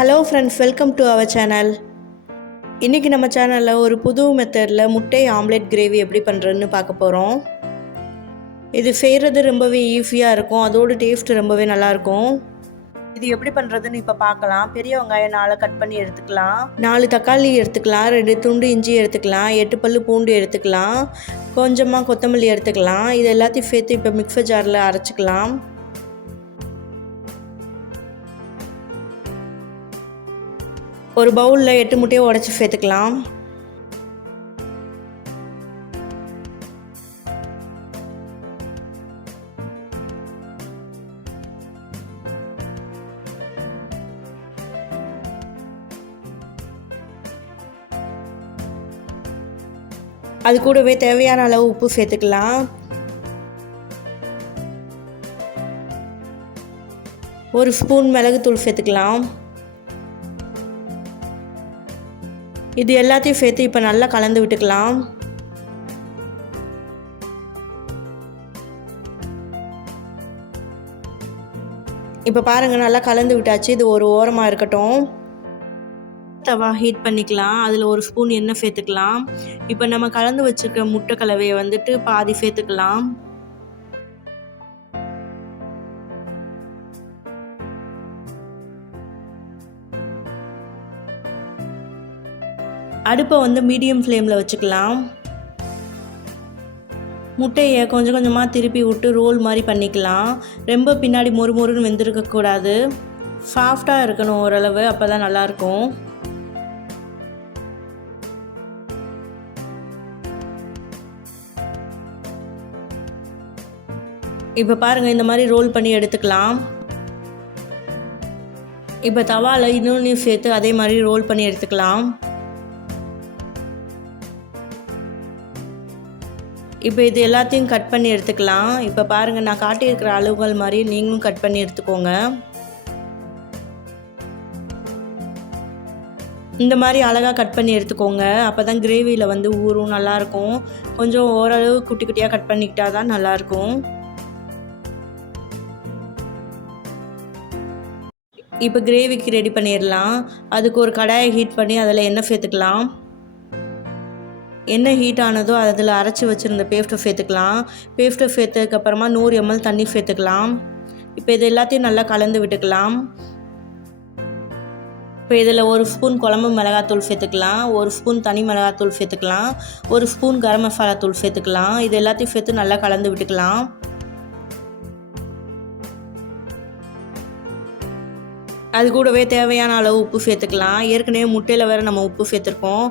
Hello friends, welcome to our channel. இன்றைக்கி நம்ம சேனலில் ஒரு புது மெத்தடில் முட்டை ஆம்லெட் கிரேவி எப்படி பண்ணுறதுன்னு பார்க்க போகிறோம். இது செய்கிறது ரொம்பவே ஈஸியாக இருக்கும், அதோட டேஸ்ட்டு ரொம்பவே நல்லாயிருக்கும். இது எப்படி பண்ணுறதுன்னு இப்போ பார்க்கலாம். பெரிய வெங்காயம் 4 கட் பண்ணி எடுத்துக்கலாம், 4 தக்காளி எடுத்துக்கலாம், 2 துண்டு இஞ்சி எடுத்துக்கலாம், 8 பல்லு பூண்டு எடுத்துக்கலாம், கொஞ்சமாக கொத்தமல்லி எடுத்துக்கலாம். இது எல்லாத்தையும் சேர்த்து இப்போ மிக்ஸர் ஜாரில் அரைச்சிக்கலாம். ஒரு பவுலில் 8 முட்டையை உடச்சி சேர்த்துக்கலாம். அது கூடவே தேவையான அளவு உப்பு சேர்த்துக்கலாம். ஒரு ஸ்பூன் மிளகுத்தூள் சேர்த்துக்கலாம். இது எல்லாத்தையும் சேர்த்து இப்போ நல்லா கலந்து விட்டுக்கலாம். இப்போ பாருங்கள், நல்லா கலந்து விட்டாச்சு. இது ஒரு ஓரமாக இருக்கட்டும். தவா ஹீட் பண்ணிக்கலாம். அதில் ஒரு ஸ்பூன் எண்ணெய் சேர்த்துக்கலாம். இப்போ நம்ம கலந்து வச்சுருக்க முட்டை கலவையை வந்துட்டு பாதி சேர்த்துக்கலாம். அடுப்பை மீடியம் ஃப்ளேமில் வச்சுக்கலாம். முட்டையை கொஞ்சம் கொஞ்சமாக திருப்பி விட்டு ரோல் மாதிரி பண்ணிக்கலாம். ரொம்ப பின்னாடி மொறுமொறுன்னு வெந்திருக்கக்கூடாது, சாஃப்டாக இருக்கணும் ஓரளவு, அப்போ தான் நல்லாயிருக்கும். இப்போ பாருங்கள், இந்த மாதிரி ரோல் பண்ணி எடுத்துக்கலாம். இப்போ தவாவில் இன்னொன்றையும் சேர்த்து அதே மாதிரி ரோல் பண்ணி எடுத்துக்கலாம். இப்போ இது எல்லாத்தையும் கட் பண்ணி எடுத்துக்கலாம். இப்போ பாருங்கள், நான் காட்டியிருக்கிற அளவுகள் மாதிரி நீங்களும் கட் பண்ணி எடுத்துக்கோங்க. இந்த மாதிரி அழகாக கட் பண்ணி எடுத்துக்கோங்க, அப்போ தான் கிரேவியில் ஊறும், நல்லாயிருக்கும். கொஞ்சம் ஓரளவு குட்டி குட்டியாக கட் பண்ணிக்கிட்டால் தான் நல்லாயிருக்கும். இப்போ கிரேவிக்கு ரெடி பண்ணிடலாம். அதுக்கு ஒரு கடாயை ஹீட் பண்ணி அதில் எண்ணெய் சேர்த்துக்கலாம். எண்ணெய் ஹீட் ஆனதோ அதில் அரைச்சி வச்சுருந்த பேஸ்ட்டை சேர்த்துக்கலாம். பேஸ்ட்டை சேர்த்ததுக்கப்புறமா 100 ml தண்ணி சேர்த்துக்கலாம். இப்போ இது எல்லாத்தையும் நல்லா கலந்து விட்டுக்கலாம். இப்போ இதில் ஒரு ஸ்பூன் குழம்பு மிளகாத்தூள் சேர்த்துக்கலாம், ஒரு ஸ்பூன் தனி மிளகாத்தூள் சேர்த்துக்கலாம், ஒரு ஸ்பூன் கரம் மசாலா தூள் சேர்த்துக்கலாம். இது எல்லாத்தையும் சேர்த்து நல்லா கலந்து விட்டுக்கலாம். அது கூடவே தேவையான அளவு உப்பு சேர்த்துக்கலாம். ஏற்கனவே முட்டையில் வேறு நம்ம உப்பு சேர்த்துருக்கோம்,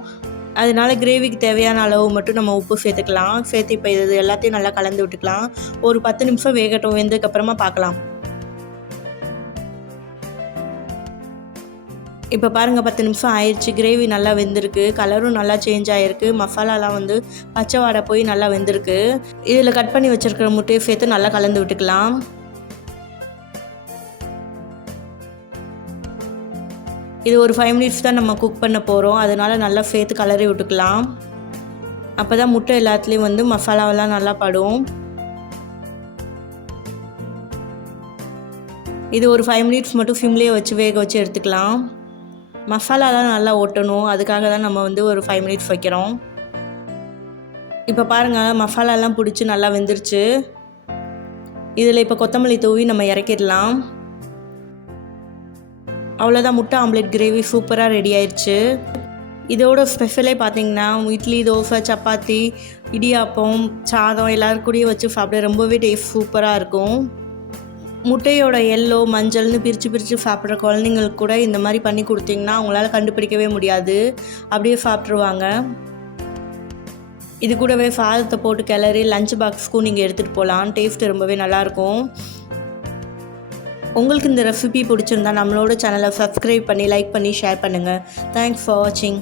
அதனால கிரேவிக்கு தேவையான அளவு மட்டும் நம்ம உப்பு சேர்த்துக்கலாம். சேர்த்து இப்போ இது எல்லாத்தையும் நல்லா கலந்து விட்டுக்கலாம். ஒரு 10 நிமிஷம் வேகட்டும், வெந்ததுக்கப்புறமா பார்க்கலாம். இப்போ பாருங்கள், 10 நிமிஷம் ஆயிடுச்சு. கிரேவி நல்லா வெந்திருக்கு, கலரும் நல்லா சேஞ்ச் ஆகிருக்கு, மசாலாலாம் பச்சை வாடை போய் நல்லா வெந்திருக்கு. இதில் கட் பண்ணி வச்சுருக்கிற முட்டையை சேர்த்து நல்லா கலந்து விட்டுக்கலாம். இது ஒரு 5 மினிட்ஸ் தான் நம்ம குக் பண்ண போகிறோம், அதனால் நல்லா சேர்த்து கலரி விட்டுக்கலாம். அப்போ தான் முட்டை எல்லாத்துலேயும் மசாலாவெல்லாம் நல்லா படும். இது ஒரு 5 மினிட்ஸ் மட்டும் சிம்லேயே வச்சு வேக வச்சு எடுத்துக்கலாம். மசாலாலாம் நல்லா ஒட்டணும், அதுக்காக தான் நம்ம ஒரு 5 மினிட்ஸ் வைக்கிறோம். இப்போ பாருங்கள், மசாலாலாம் பிடிச்சி நல்லா வெந்துருச்சு. இதில் இப்போ கொத்தமல்லி தூவி நம்ம இறக்கிடலாம். அவ்வளோதான், முட்டை ஆம்லெட் கிரேவி சூப்பராக ரெடி ஆயிடுச்சு. இதோட ஸ்பெஷலே பார்த்திங்கன்னா இட்லி, தோசை, சப்பாத்தி, இடியாப்பம், சாதம் எல்லாருக்கூடையும் வச்சு சாப்பிட ரொம்பவே டேஸ்ட் சூப்பராக இருக்கும். முட்டையோட எல்லோ மஞ்சள்னு பிரித்து சாப்பிட்ற குழந்தைங்களுக்கு கூட இந்த மாதிரி பண்ணி கொடுத்திங்கன்னா அவங்களால கண்டுபிடிக்கவே முடியாது, அப்படியே சாப்பிட்ருவாங்க. இது கூடவே சாதத்தை போட்டு கிளறி லஞ்ச் பாக்ஸ்க்கும் நீங்கள் எடுத்துகிட்டு போகலாம். டேஸ்ட்டு ரொம்பவே நல்லாயிருக்கும். உங்களுக்கு இந்த ரெசிபி பிடிச்சிருந்தா நம்மளோட சேனலை சப்ஸ்கிரைப் பண்ணி லைக் பண்ணி ஷேர் பண்ணுங்கள். தேங்க்ஸ் ஃபார் வாட்சிங்.